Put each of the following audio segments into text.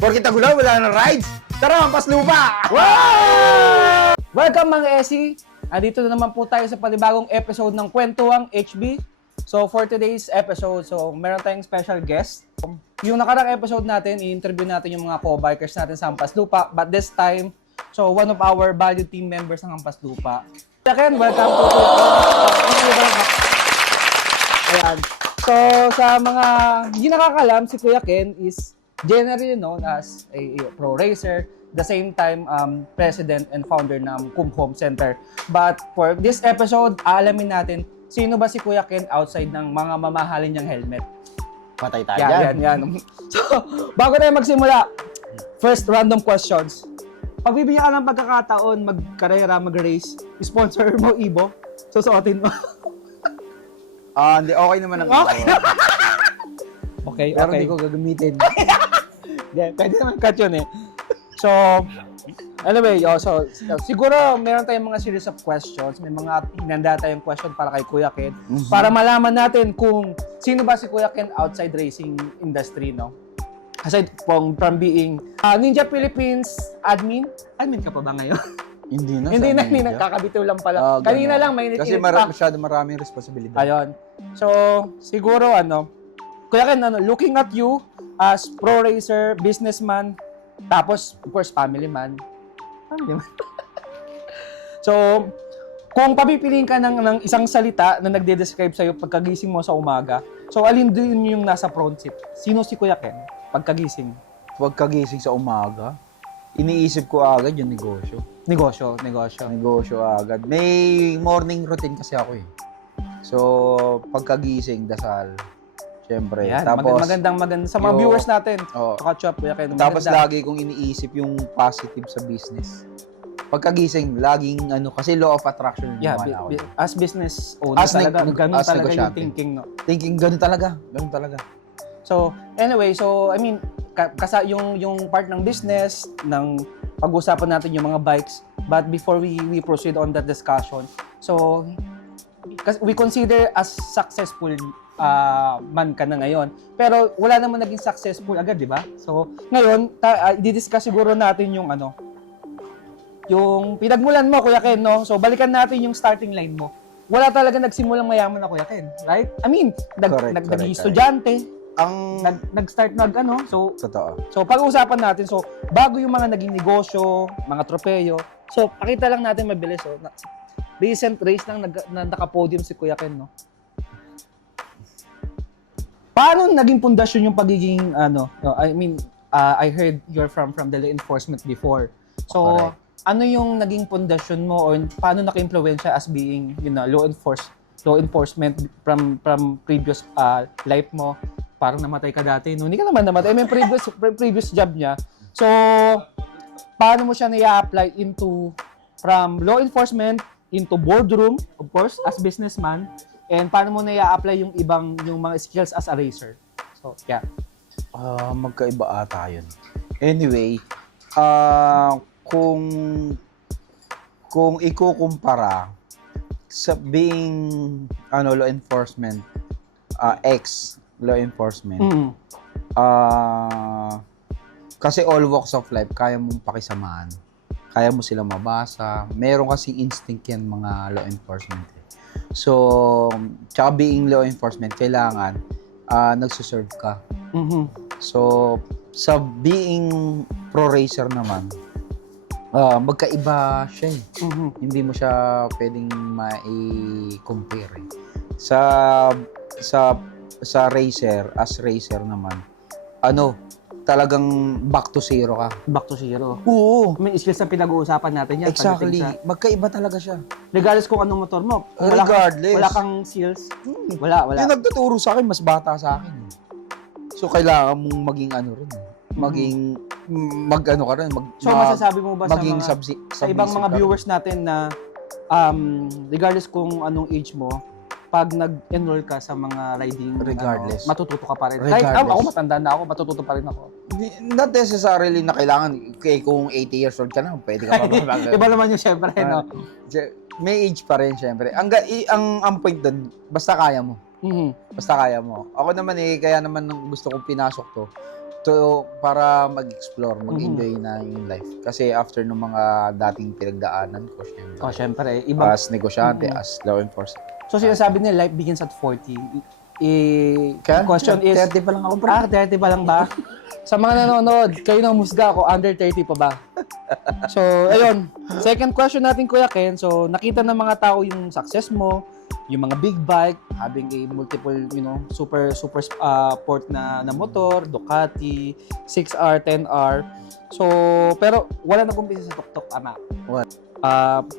Porkit Tagulaw, wala na rides. Tara, Hampas Lupa! Wow! Welcome mga Esi! Andito na naman po tayo sa panibagong episode ng Kwentuang HB. So for today's episode, meron tayong special guest. Yung nakarang episode natin, i-interview natin yung mga co-bikers natin sa Hampas Lupa. But this time, one of our valued team members ng Hampas Lupa. Second, welcome to Ayan. So sa mga hindi nakakalam, si Kuya Ken is generally known as a pro racer, the same time president and founder ng Kum Home Center. But for this episode, alamin natin sino ba si Kuya Ken outside ng mga mamahalin niyang helmet. Patay tayo Yan. So, bago tayo magsimula, first random questions. Pagbibigyan ka ng pagkakataon, magkarera, mag-race, sponsor mo Ibo, susuotin mo. Hindi, okay naman ang Okay, Pero okay. hindi ko gagamitin. Yeah, pwede naman cut yun eh. So, anyway, siguro meron tayong mga series of questions. May mga hinanda tayong question para kay Kuya Ken. Para malaman natin kung sino ba si Kuya Ken outside racing industry, no? Aside from being Ninja Philippines admin. Admin ka pa ba ngayon? Hindi na. Hindi na, kakabitiw lang pala. Kanina lang, may Kasi masyado maraming responsibilidad. Ayun. So, siguro Kuya Ken, looking at you as pro racer, businessman, tapos, of course, family man. So, kung papipiliin ka ng isang salita na nagde-describe sa'yo pagkagising mo sa umaga, so alin din yung nasa front seat? Sino si Kuya Ken pagkagising? Pagkagising sa umaga, iniisip ko agad yung negosyo. Negosyo. Agad. May morning routine kasi ako eh. So, pagkagising, dasal. Siyempre. Yan, Tapos, magandang sa mga viewers natin. Oo. Catch up, Kuya Ken. Tapos maganda. lagi kong iniisip yung positive sa business. Pagkagising, laging kasi law of attraction yung ako. As business owner talaga, ganun as talaga yung negosyante. thinking, no? Thinking, ganun talaga. So, anyway, I mean, yung part ng business, ng pag-usapan natin yung mga bikes, but before we proceed on that discussion, so, we consider as successful man ka na ngayon. Pero wala naman naging successful agad, di ba? So, ngayon, i-discuss siguro natin yung yung pinagmulan mo, Kuya Ken, no? So, balikan natin yung starting line mo. Wala talaga nagsimulang mayaman na Kuya Ken, right? I mean, naging estudyante, nag-start so, Totoo. so pag-uusapan natin, so, bago yung mga naging negosyo, mga tropeyo, so, pakita lang natin mabilis, recent race lang na naka-podium si Kuya Ken, no? Paano naging pundasyon yung pagiging, I heard you're from the law enforcement before. So, Correct. ano yung naging pundasyon mo or paano naka-impluwensya as being, law enforcement from previous life mo? Parang namatay ka dati, no? Hindi ka naman namatay. I mean, previous job niya. So, paano mo siya na-apply from law enforcement into boardroom, of course, as businessman, and paano mo na-apply yung mga skills as a racer? So, yeah. Magkaiba ata yun. Anyway, kung ikukumpara sa being law enforcement, ex-law enfortment, kasi all walks of life, kaya mong pakisamahan. Kaya mo sila mabasa. Meron kasing instinct yan mga law enforcement. So, tsaka being law enforcement, kailangan nagsuserve ka. So, sa being pro racer naman, magkaiba siya eh. Hindi mo siya pwedeng mai-compare eh. Sa racer, as racer naman, talagang back to zero ka. Back to zero. Oo. May skills na pinag-uusapan natin yan. Exactly. Magkaiba talaga siya. Regardless kung anong motor mo. Regardless. Wala kang skills. Wala. Yung nagtuturo sa akin, mas bata sa akin. So, kailangan mong maging rin. Ka rin. So, masasabi mo ba maging sa ibang mga viewers natin na regardless kung anong age mo, pag nag-enroll ka sa mga riding, regardless, matututo ka pa rin. Regardless. Kahit ako matanda na ako, matututo pa rin ako. Not necessarily na kailangan, kung 80 years old ka na, pwede ka pa. Iba naman yung syempre, no? May age pa rin, syempre. Ang point doon, basta kaya mo. Mm-hmm. Basta kaya mo. Ako naman kaya naman gusto kong pinasok to. para mag-explore, mag-enjoy na yung life. Kasi after ng mga dating pinagdaanan ko, Oh, syempre. Ibang, as negosyante, as law enforcement. so, sinasabi nila, life begins at 40. Kaya, Question is, 30 pa lang ako, bro. 30 pa lang ba? Sa mga nanonood, kayo nang musga ako, under 30 pa ba? So, ayun. Second question natin, Kuya Ken. So, nakita ng mga tao yung success mo, yung mga big bike, having a multiple, super sport na motor, Ducati, 6R, 10R. So, pero wala nag-umpisa sa tuktok, ama. What?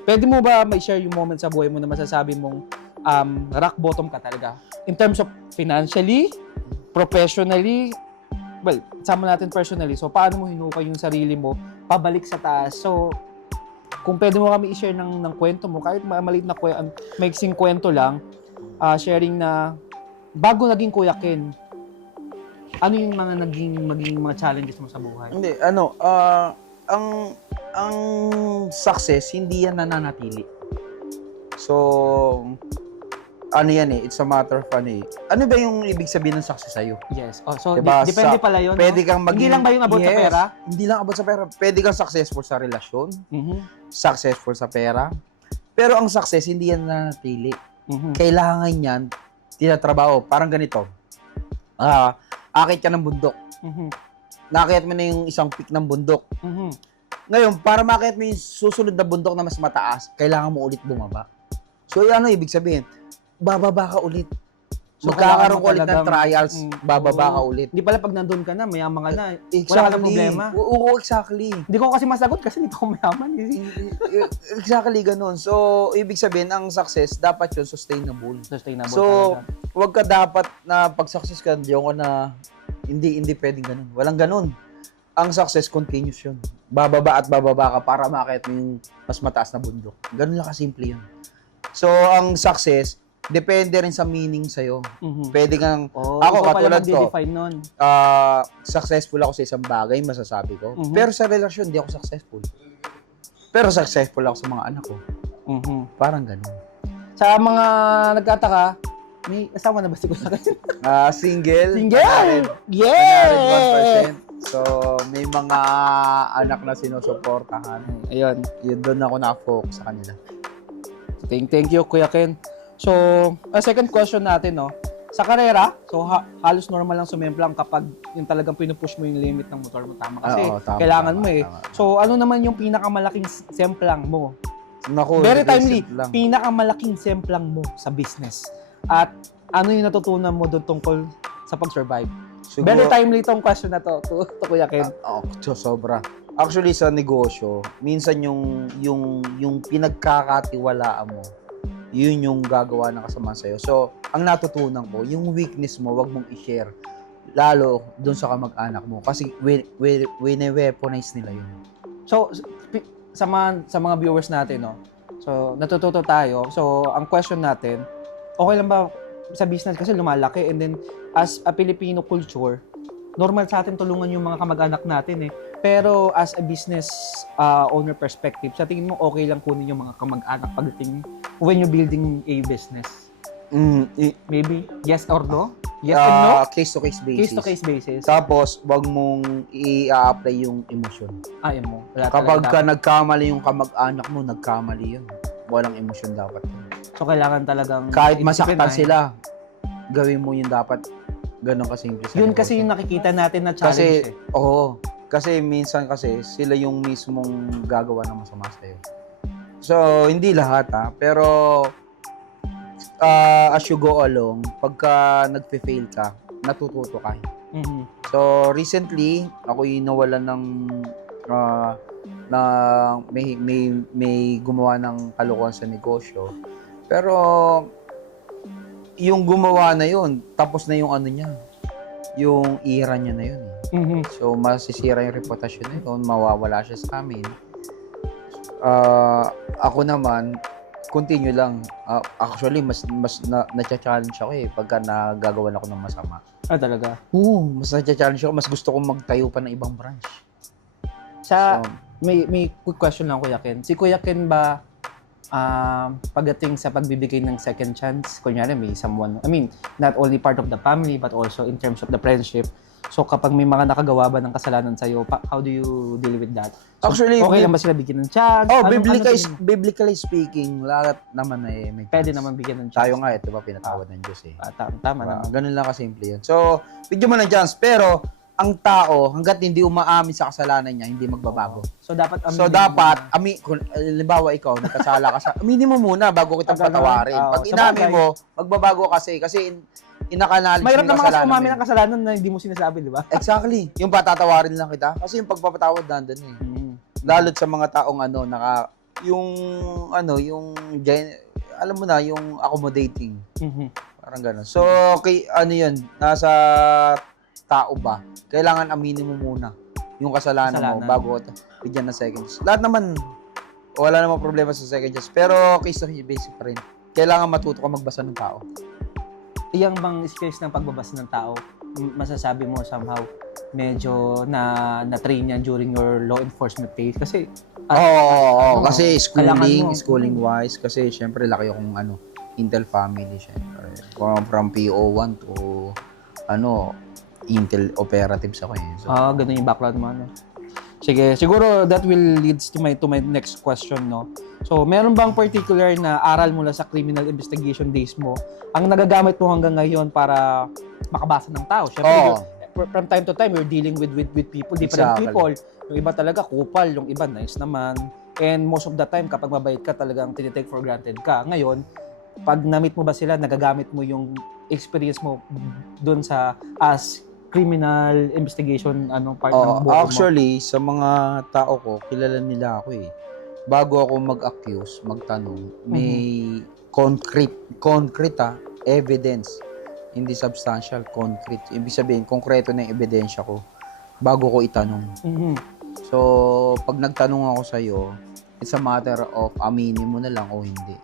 Pwede mo ba may share yung moment sa buhay mo na masasabi mong rock bottom ka talaga? In terms of financially, professionally, well, sama natin personally. So, paano mo hinukay yung sarili mo pabalik sa taas? So, kung pwede mo kami i-share ng kwento mo, kahit maliit na maiksing kwento lang, sharing na bago naging Kuya Ken, ano yung mga maging mga challenges mo sa buhay? Hindi, ang success, hindi yan nananatili. So, ano yan it's a matter of ano ba yung ibig sabihin ng success sa'yo? Yes. Oh, so, Diba, depende pala yun. Pwede kang maging... Hindi lang ba yung about sa pera? Hindi lang about sa pera. Pwede kang successful sa relasyon, Mhm. successful sa pera, pero ang success, hindi yan nananatili. Mhm. Kailangan yan, tinatrabaho. Parang ganito. Akit ka ng bundok. Mhm. Nakakit mo na yung isang peak ng bundok. Mhm. Ngayon, para makit mo yung susunod na bundok na mas mataas, kailangan mo ulit bumaba. So, ano ibig sabihin? Bababa ka ulit. So, Magkakaroon ka ulit ng talagang- trials, bababa ka Oo. ulit. Hindi pala pag nandun ka na, mayaman ka na. Wala ka na problema. Oo, exactly. Hindi ko kasi masagot kasi dito ako mayaman. Exactly ganun. So, ibig sabihin, ang success, dapat yun sustainable. Sustainable So, talaga. wag ka dapat na pag-success ka, di ako na, hindi pwedeng ganun. Walang ganun. Ang success, continuous yun. Bababa at bababa ka para makakit mo yung mas mataas na bundok. Ganun lang kasimple yun. So, ang success, depende rin sa meaning sa'yo. Mhm. Pwede kang, Oh, ako ikaw pala katulad ko, magde-define nun. successful ako sa isang bagay, masasabi ko. Mhm. Pero sa relasyon, di ako successful. Pero successful ako sa mga anak ko. Mhm. Parang ganun. Sa mga nagtataka, may asawa na ba si Kuya Ken? Single. Single! 101%. Yeah! So, may mga anak na sinusuportahan. Ayun. Yun, doon ako na-focus sa kanila. Thank you, Kuya Ken. So, second question natin, no? Sa karera, so halos normal lang sumemplang kapag yung talagang pinupush mo yung limit ng motor mo. Tama kasi Oo, tama, kailangan tama, mo eh. tama. So, ano naman yung pinakamalaking semplang mo? Naku, Very timely. recent lang. Pinakamalaking semplang mo sa business. At ano yung natutunan mo doon tungkol sa pag-survive? Siguro- Very timely tong question na to Kuya Ken. Sobra. Actually, sa negosyo, minsan yung pinagkakatiwalaan mo, yun yung gagawa ng kasama sa'yo. So, ang natutunan ko, yung weakness mo, wag mong i-share. Lalo dun sa kamag-anak mo. Kasi wine-weaponize nila yun. So, sa mga viewers natin, no? So, natututo tayo. So, ang question natin, okay lang ba sa business kasi lumalaki and then as a Filipino culture, normal sa atin tulungan yung mga kamag-anak natin eh. Pero as a business owner perspective, sa tingin mo okay lang kunin yung mga kamag-anak pagdating when you building a business? Maybe yes or no? Yes and no? Case-to-case basis. Case-to-case basis. Tapos, wag mong i-apply yung emosyon. Ayaw mo. Wala Kapag talaga ka dapat. nagkamali yung kamag-anak mo, nagkamali yun. Walang emosyon dapat. So, kailangan talagang Kahit i-discipline masaktan na. sila, gawin mo yun dapat. Ganon kasimple sa Yun negosyo. kasi yung nakikita natin na challenge Kasi, kasi minsan kasi sila yung mismong gagawa ng masama sa'yo. So, hindi lahat pero as you go along, pagka nagpe-fail ka, natututo ka. Mhm. So, recently, ako yung nawalan ng na may gumawa ng kalokohan sa negosyo. Pero, yung gumawa na yun, tapos na yung ano niya, yung era niya na yun. Mhm. So, masisira yung reputasyon na yun, mawawala siya sa amin. Ako naman, continue lang. Actually, mas na-challenge ako pagka nagagawan ako ng masama. Talaga. Oo, mas na-challenge ako. Mas gusto kong magtayo pa ng ibang branch. Sa, So, may quick question lang, Kuya Ken. Si Kuya Ken ba, pagdating sa pagbibigay ng second chance, kunyari may someone, I mean, not only part of the family, but also in terms of the friendship, So kapag may mga nakagawa ba ng kasalanan sa'yo, how do you deal with that? So, Actually, okay lang ba sila bigyan ng chance? biblically speaking, lahat naman ay may chance. Pwede naman bigyan ng chance. Tayo nga, ito ba, pinatawad ng Diyos eh. Tama naman. Ganun lang kasimple yun. So, bigyan mo ng chance. Pero, ang tao, hanggat hindi umaamin sa kasalanan niya, hindi magbabago. So, dapat halimbawa ikaw, nagkasala ka sa, aminin mo muna bago kitang patawarin. Pag inamin mo, magbabago kasi inakanalig mahirap naman kasi umamin mo. ng kasalanan na hindi mo sinasabi, di ba? Exactly. Yung patatawarin lang kita. Kasi yung pagpapatawad nandun eh. Lalo't sa mga taong alam mo na, yung accommodating. Parang gano'n. So, okay, nasa tao ba? Kailangan aminin mo muna yung kasalanan mo bago bigyan ng second chance. Lahat naman, wala namang problema sa second chance. Pero case to basic pa rin. Kailangan matuto ka magbasa ng tao. Iyang bang skills ng pagbabasa ng tao, masasabi mo somehow, medyo na-train yan during your law enforcement days? Kasi, kasi schooling wise, kasi syempre laki akong Intel family syempre. From PO1 to Intel operatives ako eh. So, ganun yung background mo, Sige, siguro that will leads to my next question, no? So, meron bang particular na aral mula sa criminal investigation days mo ang nagagamit mo hanggang ngayon para makabasa ng tao? Syempre, from time to time, you're dealing with people, different people. Yung iba talaga kupal, yung iba nice naman. And most of the time, kapag mabait ka, talagang tinitake for granted ka. Ngayon, pag na-meet mo ba sila, nagagamit mo yung experience mo dun sa as criminal investigation part ng buhay mo? Actually, sa mga tao ko, kilala nila ako eh. Bago ako mag-accuse, magtanong, may concrete evidence. Hindi substantial, concrete. Ibig sabihin, konkreto na yung ebidensya ko bago ko itanong. So, pag nagtanong ako sa'yo, it's a matter of aminin mo na lang o hindi.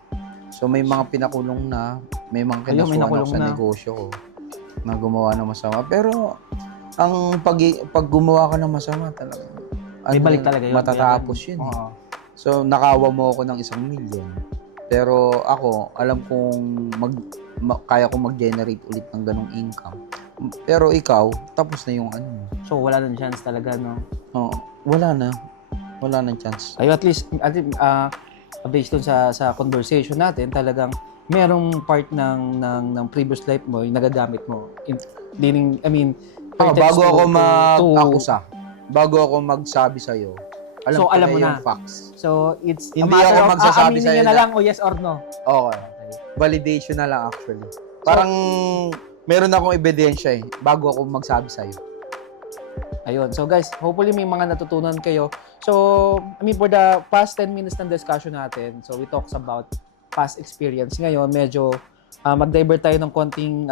So, may mga pinakulong na, may mga kinasuhan ako sa negosyo ko na gumawa ng masama. Pero, ang pag gumawa ka ng masama, talaga, may balik talaga yun. Matatapos yun. So, nakawa mo ako ng 1 million. Pero ako, alam kong kaya kong mag-generate ulit ng ganong income. Pero ikaw, tapos na yung So, wala nang chance talaga, no? Wala na. Wala nang chance. At least based dun sa conversation natin, talagang merong part ng previous life mo yung nagagamit mo. Bago ako mag-akusa, bago ako magsabi sa'yo, alam mo na yung facts. So, it's hindi ako magsasabi sa'yo na lang o yes or no. Okay. Validation na lang actually. Parang meron akong ebidensya bago ako magsabi sa'yo. Ayun. So guys, hopefully may mga natutunan kayo. So, for the past 10 minutes ng discussion natin, so we talks about past experience. Ngayon, medyo mag-divert tayo ng konting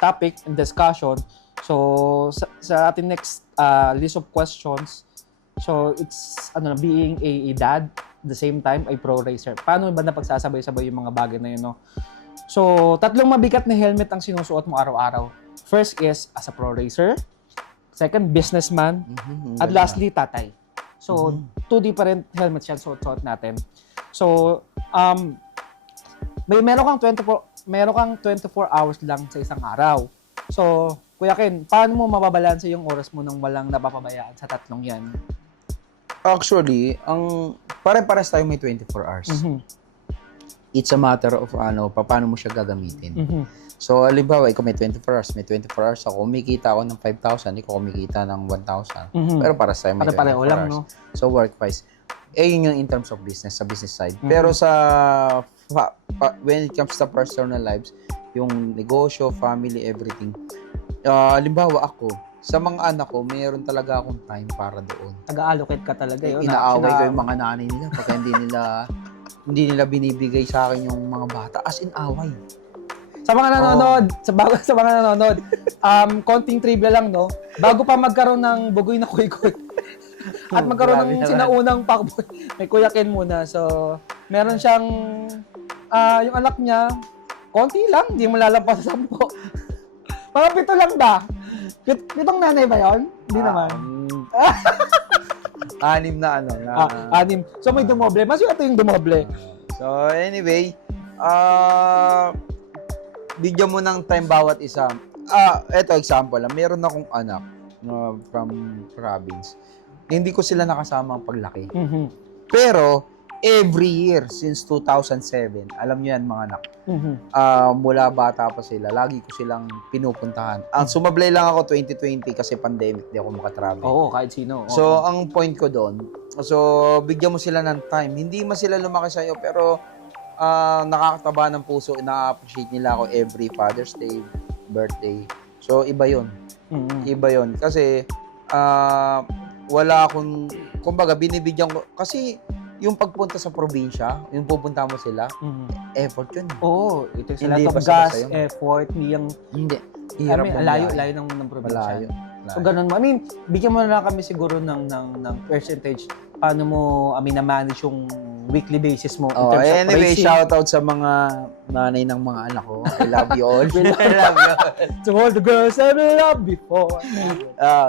topic and discussion. So, sa ating next list of questions, so it's being a dad, at the same time, a pro racer. Paano ba napagsasabay-sabay yung mga bagay na yun, no? So, 3 mabigat na helmet ang sinusuot mo araw-araw. First is as a pro racer. Second, businessman. At lastly, tatay. So, 2 different helmets yan suot natin. So, meron kang 24 hours lang sa isang araw. So, Kuya Ken, paano mo mababalanse yung oras mo nang walang napapabayaan sa 3 yan? Actually, pare-pares tayo may 24 hours. It's a matter of paano mo siya gagamitin. So, halimbawa, ikaw may 24 hours. May 24 hours ako. Kumikita ako ng 5,000. Ikaw kumikita ng 1,000. Pero para sa may 24 hours. Lang, no? So, work-wise. Yun yung in terms of business, sa business side. Pero when it comes to personal lives, yung negosyo, family, everything. Halimbawa ako, sa mga anak ko, mayroon talaga akong time para doon. Nag-allocate ka talaga yun. Inaaway ko yung mga nanay nila pagka hindi nila binibigay sa akin yung mga bata. As in, away. Sa mga nanonood, sa mga nanonood, konting trivia lang, no? Bago pa magkaroon ng bugoy na kuy-kuy at magkaroon ng sinaunang pakboy, may Kuya Ken muna. So, meron siyang, yung anak niya, konti lang, hindi mo lalampas sa 10. Mga 7 lang ba? 7 nanay ba yun? Hindi naman. 6 na 6. So, may dumoble. Mas ito yung dumoble. So, anyway, bigyan mo ng time bawat isa. eto example lang. Meron akong anak na from province. Hindi ko sila nakasama ang paglaki. Mhm. Pero, every year since 2007, alam niyo yan mga anak, Mhm. mula bata pa sila, lagi ko silang pinupuntahan. Ang sumablay lang ako 2020 kasi pandemic, di ako makatravel. Oo, kahit sino. So, ang point ko doon, so, bigyan mo sila ng time. Hindi man sila lumaki sa'yo, pero nakakataba ng puso, na-appreciate nila ako every Father's Day, birthday. So, iba yun. Mhm. Iba yun. Kasi, wala akong, kumbaga, binibigyan ko, kasi, yung pagpunta sa probinsya, yung pupunta mo sila, Mhm. effort yun. Oo, ito sa Hindi lot of basta-basta gas, yun. effort, niyang, Hindi. I Hirap mean, bumiyahe. layo ng probinsya. Malayo. So, ganun mo. I mean, bigyan mo na lang kami siguro ng percentage paano mo, na-manage yung weekly basis mo in Oh, terms of anyway, pricing. shoutout sa mga nanay ng mga anak ko. I love you all. I love you all. To all the girls I loved before.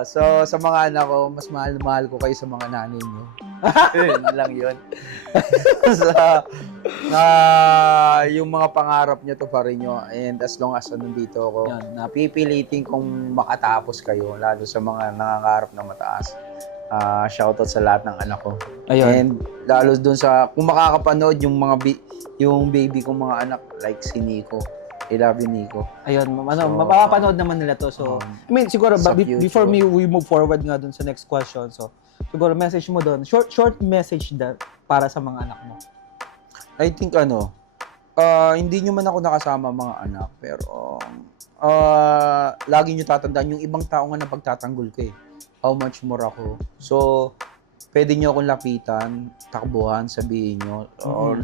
So, sa mga anak ko, mas mahal ko kayo sa mga nanay niyo. Yun lang yun. So, yung mga pangarap niyo to pa rin nyo. And as long as nandito ako, Yan. napipilitin kong makatapos kayo, lalo sa mga nangangarap na mataas. Shoutout sa lahat ng anak ko. Ayun. And lalo dun sa, kung makakapanood yung mga yung baby kong mga anak, like si Nico. I love you, Nico. Ayun, So, mapapanood naman nila to. So, I mean, siguro, sa before future. we move forward nga dun sa next question, so, siguro, message mo dun, short message para sa mga anak mo. I think hindi nyo man ako nakasama mga anak, pero lagi nyo tatandaan yung ibang tao nga na pagtatanggol ko eh. How much more ako. So, pwede nyo akong lapitan, takbuhan, sabihin nyo, or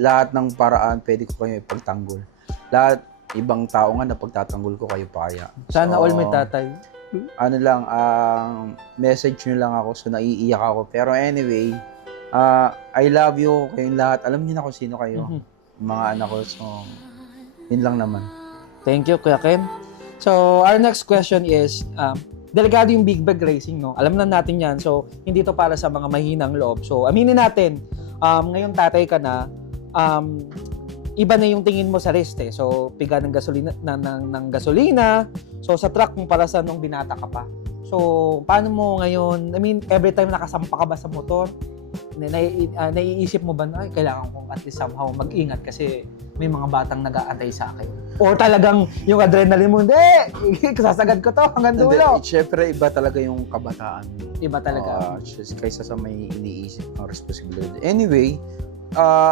lahat ng paraan pwede ko kayo ipagtanggol. Lahat, ibang tao nga na pagtatanggol ko kayo paya. Sana So, all may tatay. ano lang, message nyo lang ako, so naiiyak ako. Pero anyway, I love you kayong lahat. Alam niyo na kung sino kayo. Mga anak ko, so yun lang naman. Thank you, Kuya Ken. So, our next question is, delikado yung big bag racing, no? Alam na natin yan. So, hindi to para sa mga mahinang loob. So, aminin natin, ngayon tatay ka na, iba na yung tingin mo sa race, eh. So, piga ng gasolina, ng gasolina. So, sa truck kung para sa nung binata ka pa. So, paano mo ngayon, I mean, every time nakasampa ka ba sa motor, naiisip mo ba na, ay, kailangan kong at least somehow mag-ingat kasi may mga batang nag-aantay sa akin. Or talagang yung adrenaline mo, hindi, sasagad ko to hanggang dulo. Siyempre, iba talaga yung kabataan. Iba talaga. Kaysa sa may iniisip ng responsibility. Anyway,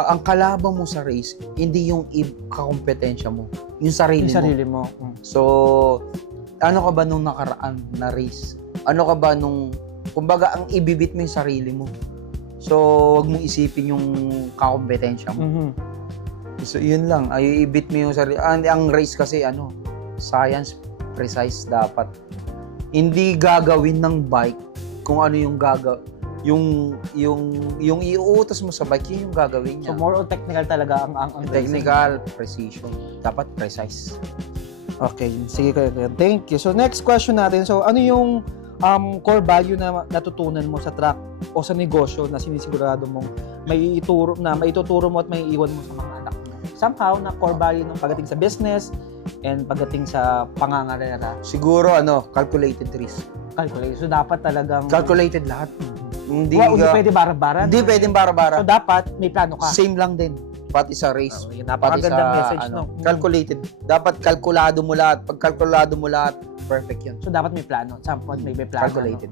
ang kalaban mo sa race, hindi yung kakompetensya mo, yung sarili Yung mo. sarili mo. So, ano ka ba nung nakaraan na race? Ano ka ba nung, kumbaga, ang ibibit mo yung sarili mo. So, wag mong isipin yung kakompetensya mo. Mhm. So, yun lang. Ay, ibit mo yung sarili. Ang race kasi, science, precise dapat. Hindi gagawin ng bike kung ano yung yung iuutos mo sa bike, yun yung gagawin So niya. more on technical talaga ang Technical, precision. Dapat precise. Okay, sige kayo. Thank you. So next question natin. So ano yung core value na natutunan mo sa track o sa negosyo na sinisigurado mong maituturo mo at maiiwan mo sa mga anak mo? Somehow na core value ng pagdating sa business and pagdating sa pangangarera. Siguro, calculated risk. Calculate. So dapat talagang Calculated lahat. Hindi hindi pwede bara-bara. Hindi pwedeng bara-bara. So dapat may plano ka. Same lang din. Pati sa race. Yun, napakagandang message, no? Calculated. Dapat kalkulado mo lahat. Pag kalkulado mo lahat, perfect yun. So dapat may plano. At some point may plano. Calculated.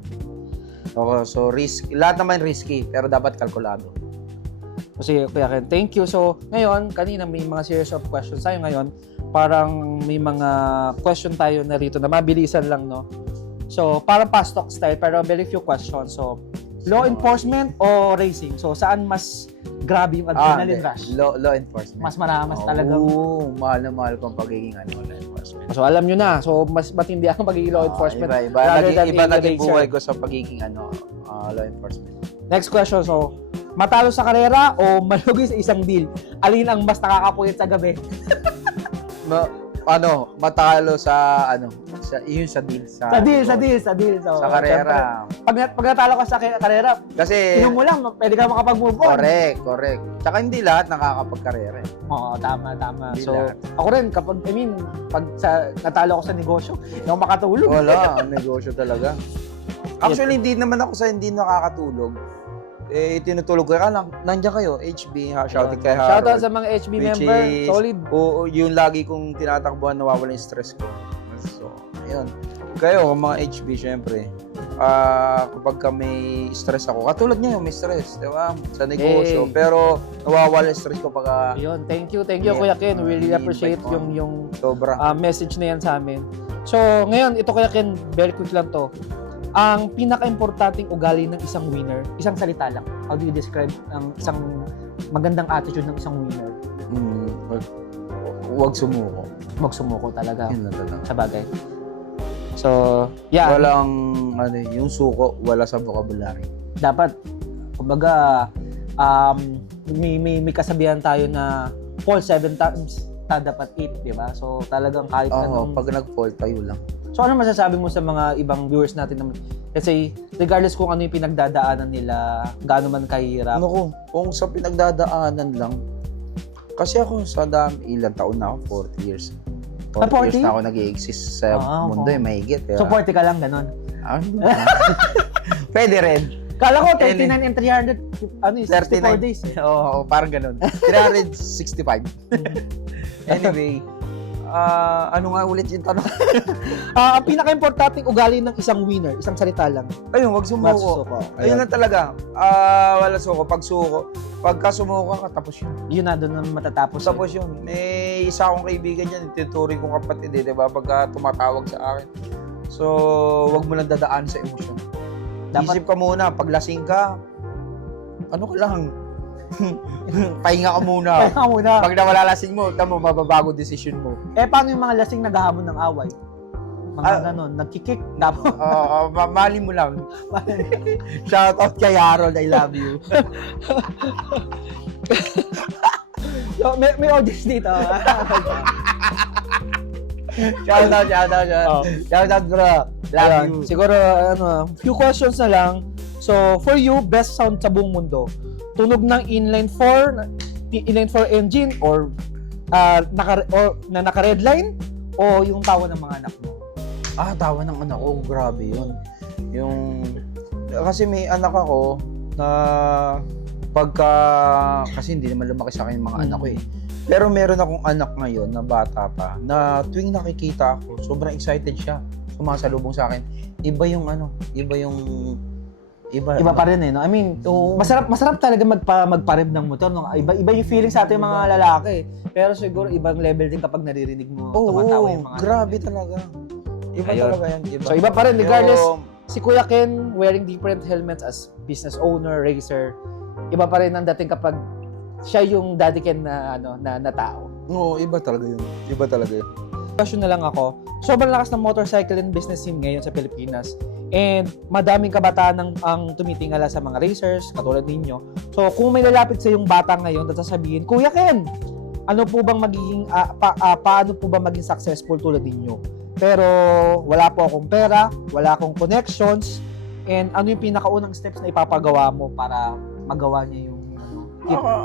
Okay, so risk. Lahat naman risky, pero dapat kalkulado. No? Sige, Kuya Ken. Thank you. So ngayon, kanina may mga series of questions tayo ngayon. Parang may mga question tayo na rito na mabilisan lang, no? So, parang fast talk style, pero very few questions. So, law enforcement o racing? So, saan mas grabe yung adrenaline rush? Law enforcement. Mas maramas talagang... Oo, mahal na mahal ko ang pagiging law enforcement. So, alam nyo na. So, mas matindi ang pagiging law enforcement. Iba naging buhay ko sa pagiging law enforcement. Next question. So, matalo sa karera o malugi sa isang deal? Alin ang mas nakakapuyat sa gabi? Matalo sa yun sa deal. Sa deal. So, Sa karera. syempre, pag natalo ka sa karera, Kasi, tingnan mo lang, pwede ka makapag-move on. correct. Tsaka hindi lahat nakakapagkarera. Oo, tama. Hindi So, lahat. ako rin, pag natalo ako sa negosyo, hindi ako makatulog. Wala, ang negosyo talaga. Actually, hindi naman ako sa hindi nakakatulog. Tinutulog ko lang. Nandiyan kayo, HB, shoutout kay Harold. Shoutout sa mga HB Which member, is- solid. Oo, yun lagi kong tinatakbuhan, nawawala yung stress ko. So, ayun. Kayo, mga HB, syempre. Kapag ka may stress ako, katulad niya may stress, di ba? Sa negosyo. Eh. Pero, nawawala yung stress ko pag Ayun, thank you Yeah. Kuya Ken. We really Really appreciate invite mo. yung sobra. message na yan sa amin. So, ngayon, ito Kuya Ken, very quick lang to. Ang pinaka-importanting ugali ng isang winner, isang salita lang. How do you describe ang isang magandang attitude ng isang winner? Huwag sumuko. Magsumuko talaga Yun lang talaga. sa bagay. So, yeah. Walang, yung suko, wala sa vocabulary. Dapat, kumbaga, may kasabihan tayo na fall 7 times, dapat 8, di ba? So, talagang kahit Oo, anong... pag nag-fall, tayo lang. So, ano masasabi mo sa mga ibang viewers natin naman? Kasi, regardless kung ano yung pinagdadaanan nila, gaano man kahirap. Naku, kung sa pinagdadaanan lang, kasi ako sa ilang taon na ako, 40 years. 40 years 40? na ako nag-i-exist sa mundo, mahigit. So, 40 ka lang, ganon. Pwede rin. Kala ko, 39 and 300, 64 days. Oo, parang ganun. 365. Anyway, ano nga ulit yung tanong? Ang pinaka-importanting ugali ng isang winner, isang salita lang. Ayun, wag sumuko. Magsusuko. Ayun lang talaga. Wala suko. Pag suko, pagka sumuko ka, tapos yun. Yun na, doon na matatapos. Tapos yun. May isa akong kaibigan yan, tinuturing kong kapatid eh, diba? Pagka tumatawag sa akin. So, wag mo lang dadaan sa emosyon. Dapat- Isip ka muna, pag lasing ka, ano ka lang, pahinga ka muna. Kaya muna. Pag nawala lasing mo, tamo, mababago decision mo. Paano yung mga lasing naghahamon ng away? Mga ganon, nagkikik. Tapos, Mali mo lang. Shoutout kay Harold, I love you. so, may audience dito. Shoutout. Oh. Shoutout, bro. Love Ayan, you. siguro, few questions na lang. So, for you, best sound sa buong mundo? Tunog ng inline 4 engine or naka-redline o yung tawa ng mga anak mo? Tawa ng anak ko, grabe yun. Kasi may anak ako na kasi hindi naman lumaki sa akin yung mga anak ko eh. Pero meron akong anak ngayon na bata pa, na tuwing nakikita ako, sobrang excited siya. Sumasalubong sa akin. Iba Iba pa rin eh, no? I mean, masarap talaga magparib ng motor, no? Iba yung feeling sa ating mga lalaki. Pero siguro ibang level din kapag naririnig mo tumatawa yung mga grabe talaga. Iba Ayun. talaga yan. Iba. So iba pa rin, regardless, si Kuya Ken wearing different helmets as business owner, racer, iba pa rin ang dating kapag siya yung Daddy Ken na tao. Oo, iba talaga yun. Iba talaga yun. Question na lang ako, sobrang lakas ng motorcycle and business scene ngayon sa Pilipinas. And madaming kabataan ang tumitingala sa mga racers, katulad ninyo. So kung may lalapit sa yung bata ngayon, sasabihin, Kuya Ken, ano po bang magiging, paano po ba maging successful tulad ninyo? Pero wala po akong pera, wala akong connections, and ano yung pinakaunang steps na ipapagawa mo para magawa niya yung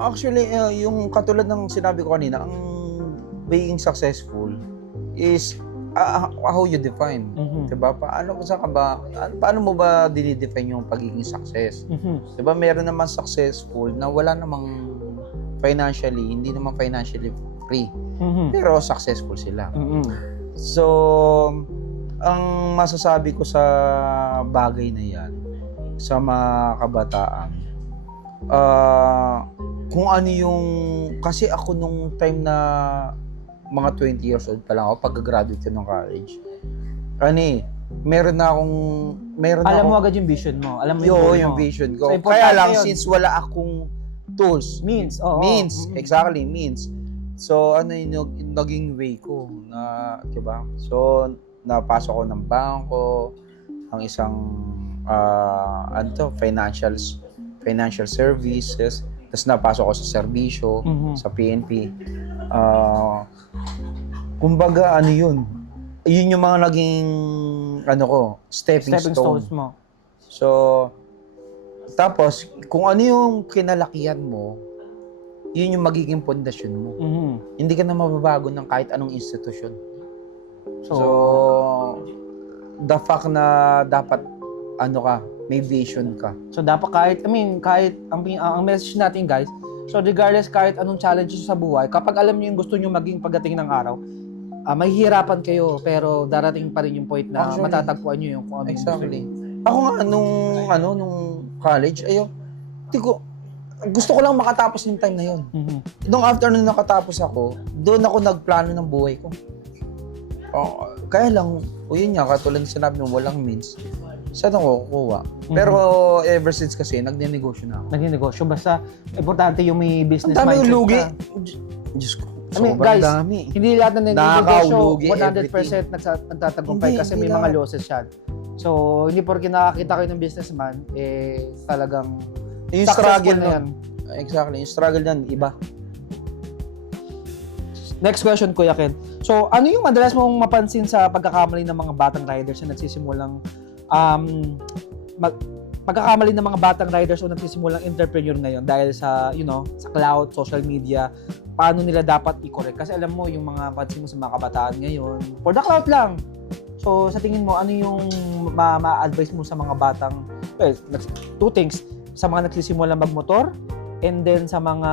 Actually, yung katulad ng sinabi ko kanina, ang being successful is how you define. Diba? Paano mo ba dinidefine yung pagiging success? Diba? Meron naman successful na wala namang hindi naman financially free. Pero successful sila. So, ang masasabi ko sa bagay na yan, sa mga kabataan, kung ano yung, kasi ako nung time na mga 20 years old pa lang ako, pag-graduate ko ng college, meron alam mo agad yung vision mo. Alam mo yung vision ko. So, kaya lang, yun. since wala akong tools, means. So, yung naging way ko na, diba? So, napasok ko ng bangko, ang isang, financial services, tapos napasok ko sa serbisyo, sa PNP. Kumbaga, yun, yun yung mga naging, ano ko, stepping stones stone. mo. So, tapos, kung ano yung kinalakihan mo, yun yung magiging pundasyon mo. Mhm. Hindi ka na mababago ng kahit anong institusyon. So, So, the fact na dapat, ano ka, may vision ka. so dapat kahit ang message natin guys, so regardless kahit anong challenges sa buhay, kapag alam niyo yung gusto niyo maging pagdating ng araw, mahihirapan kayo pero darating pa rin yung point na Actually, matatagpuan niyo yung kung ano yung gusto Exactly. niyo. Ako nga, nung college, gusto ko lang makatapos yung time na yun. Mhm. Nung after nung nakatapos ako, doon ako nagplano ng buhay ko. Kaya lang, yun nga, katulad ng sinabi mo, walang means. Saan ako kukuha? Pero ever since kasi, nagnenegosyo na ako. Nagnenegosyo basta importante yung may Ang business dami yung mindset lugi. ka. Diyos ko, I mean, sobrang guys, dami. Hindi lahat ng negosyo Nakakaulugi, 100% nagtatagumpay Hindi, kasi hindi may mga lahat. losses yan. So, hindi porke nakakita kayo ng businessman, talagang Yung successful struggle na nun. yan. Exactly, yung struggle yan, iba. Next question, Kuya Ken. So, ano yung madalas mong mapansin sa pagkakamali ng mga batang riders na nagsisimulang pagkakamali ng mga batang riders o nagsisimulang entrepreneur ngayon dahil sa, sa cloud, social media, paano nila dapat i-correct? Kasi alam mo, yung mga pansin mo sa mga kabataan ngayon, for the cloud lang. So, sa tingin mo, ano yung ma-advise mo sa mga batang, two things, sa mga nagsisimulang magmotor, and then sa mga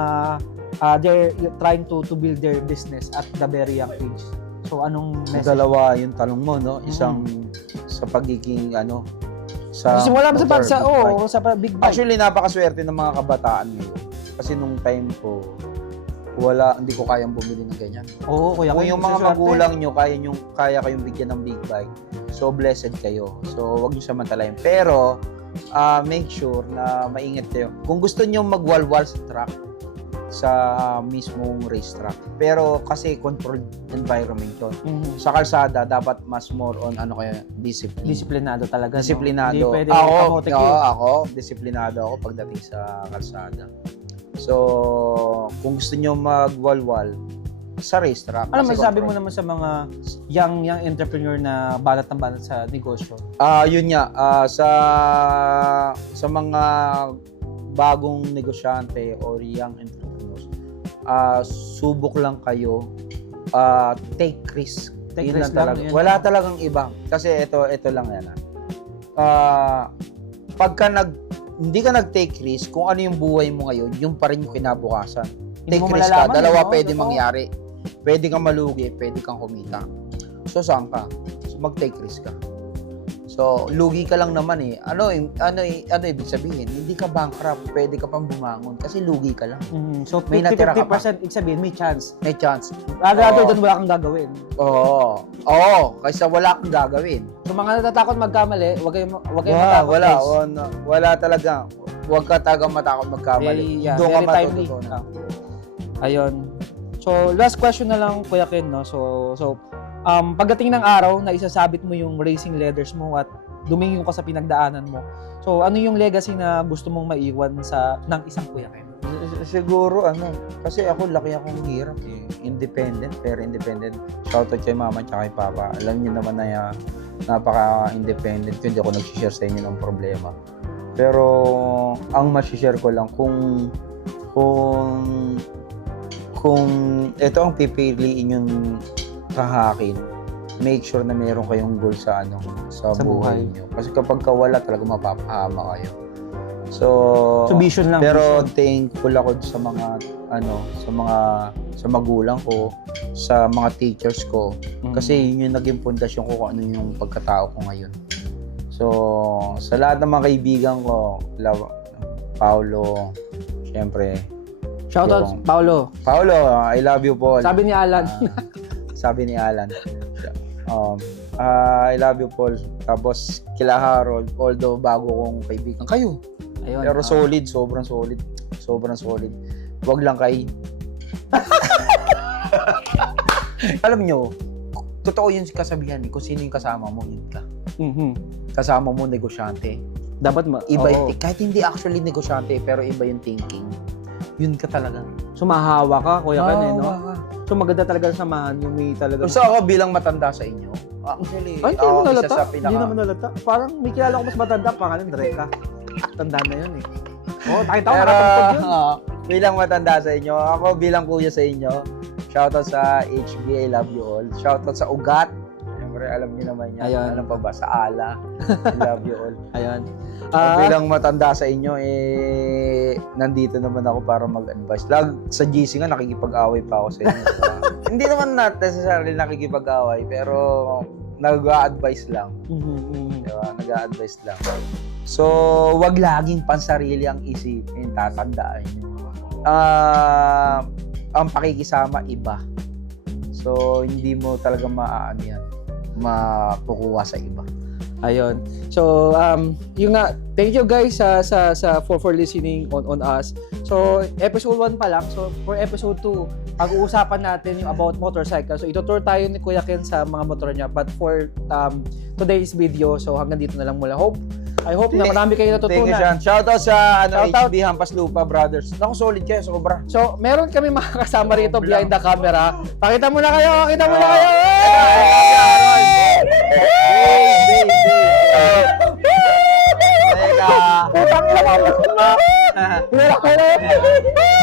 they're trying to build their business at the very young age. So, anong message? Dalawa yung tanong mo, no? Isang sa pagiging, sa Simula mo motor, sa big bike. sa big bike. Actually, napakaswerte ng mga kabataan ngayon. Kasi nung time ko, hindi ko kayang bumili ng ganyan. Oo, Kuya Kung Ken, yung mga swerte. magulang nyo, kaya kayong bigyan ng big bike, so blessed kayo. So, wag nyo samantalayin. Pero, make sure na maingat kayo. Kung gusto nyo magwalwal sa track, sa mismong racetrack. Pero kasi controlled environment yun. Mhm. Sa kalsada, dapat mas more on discipline. Disiplinado talaga. Disiplinado. No? Hindi pwede Ako, disiplinado ako pagdating sa kalsada. So, kung gusto nyo magwalwal, sa racetrack. Ano kasi masasabi mo control. naman sa mga young entrepreneur na balat ng balat sa negosyo? Yun nga, sa mga bagong negosyante or young entrepreneurs, subok lang kayo, take risk. Take Yun risk lang lang, talaga. yan Wala lang. talagang iba. Kasi ito lang yan. Pagka hindi ka nag-take risk, kung ano yung buhay mo ngayon, yung pa rin yung kinabukasan. Hindi Take mo risk ka. malalaman, Dalawa no? pwede Totoo. mangyari. Pwede kang malugi, pwede kang kumita. So, saan ka? So, mag-take risk ka. So, lugi ka lang naman eh. Ano ibig sabihin? Hindi ka bankrupt, pwede ka pang bumangon kasi lugi ka lang. So, May natira ka pa. 50% ibig sabihin, may chance. May chance. Rather Oo. than wala kang gagawin. Oo, kaysa wala kang gagawin. So, mga natatakot magkamali, wag kayong matakot. guys. Wala talaga. Huwag ka talagang matakot magkamali. Doon ka Very timely. matututunan. Ayun. So, last question na lang, Kuya Ken, no? So, pagdating ng araw na isasabit mo yung racing leathers mo at dumingon ka sa pinagdaanan mo. So, ano yung legacy na gusto mong maiwan ng isang Kuya Ken? Siguro kasi ako laki akong hirap eh. Independent, very independent. Shoutout kay mama at kay papa. Alam niyo naman na napaka-independent ko, hindi ako nag-share sa inyo ng problema. Pero ang ma-share ko lang kung ito ang pipiliin yung kahakin, make sure na meron kayong goal sa Sa buhay buhay. niyo. Kasi kapag wala talaga mapapahama kayo. So vision lang. pero vision. thankful ako sa mga sa magulang ko, sa mga teachers ko kasi yun yung naging pundasyon ko kung ano yung pagkatao ko ngayon. So sa lahat ng mga kaibigan ko, Paulo, syempre. Shoutout, Paolo. Paulo, I love you, Paul. Sabi ni Alan. Sabi ni Alan. I love you, Paul. Tapos kila Harold, although bago kong kaibigan kayo. Ayun. Pero solid, sobrang solid. Sobrang solid. Wag lang kay. Alam nyo, totoo yun kasabihan kung sino yung kasama mo, yun ka. Mhm. Kasama mo, negosyante. Dapat Iba oo. yung kahit hindi actually negosyante, pero iba yung thinking. Yun ka talaga. Sumahawa ka, Kuya Ken, no? Ka. So maganda talaga ang samahan yung may talaga. So ako bilang matanda sa inyo, Actually, Ay, hindi naman isa nalata. sa Hindi naman nalata. Parang may kilala ko mas matanda, pangalan Dreka. Tanda na yun eh. Oo, nakita ko Pero, nakatungkod yun. bilang matanda sa inyo, ako bilang kuya sa inyo, shoutout sa HB, I love you all. Shoutout sa Ugat. Siyempre, alam niyo naman yan. Ayan. Ano pa ba? Sa Ala. I love you all. Ayan. Bilang matanda sa inyo, nandito naman ako para mag-advise. Sa GC nga, nakikipag-away pa ako sa inyo. Hindi naman necessarily nakikipag-away, pero nag-a-advise lang. Diba? Nag-a-advise lang. So, wag laging pansarili ang isipin. Tatandaan nyo. Ang pakikisama, iba. So, hindi mo talaga mapukuha sa iba. Ayun. So, yun nga, thank you guys for listening on us. So, episode 1 pa lang. So, for episode 2, pag-uusapan natin yung about motorcycle. So, itutour tayo ni Kuya Ken sa mga motor niya. But for today's video, so hanggang dito na lang mula. I hope na marami kayo Thank you, natutunan. Sean. Shoutout sa Shoutout. HB Hampas Lupa Brothers. Naku, solid kayo, sobra. So, meron kami mga kasama rito behind the camera. Pakita mo na kayo! Pakita mo na kayo! Teka. Putang ina mo! Meron kayo!